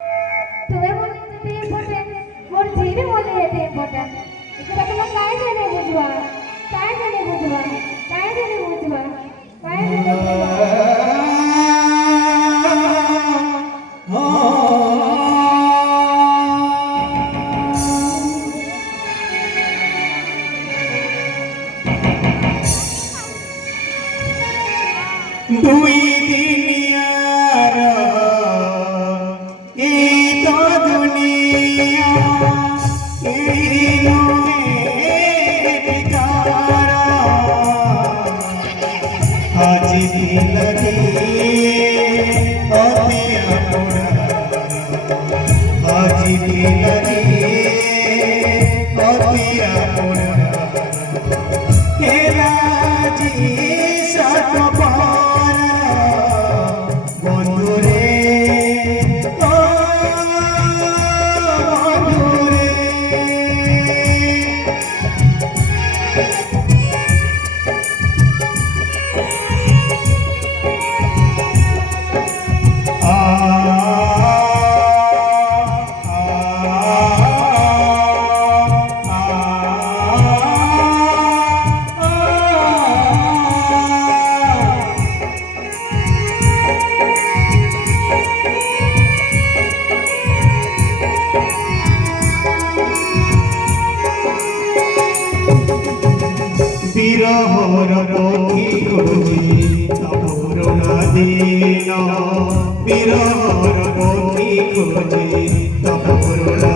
तुम्हें बोले तो इम्पोर्टेंट मोर जीवे बोले है इम्पोर्टेंट इकरा तुम काय जाने बुझवा काय जाने बुझवा काय जाने बुझवा काय जाने बुझवा দুই দিনিয়ার এই তো দুনিয়া এই নহে কারা আজি লগে অতি আপনা আজি লগে অতি আপনা হে রাজি সাত বিরহর পথি খোঁজি তবর দিন বিরহর পথি খোঁজি তবর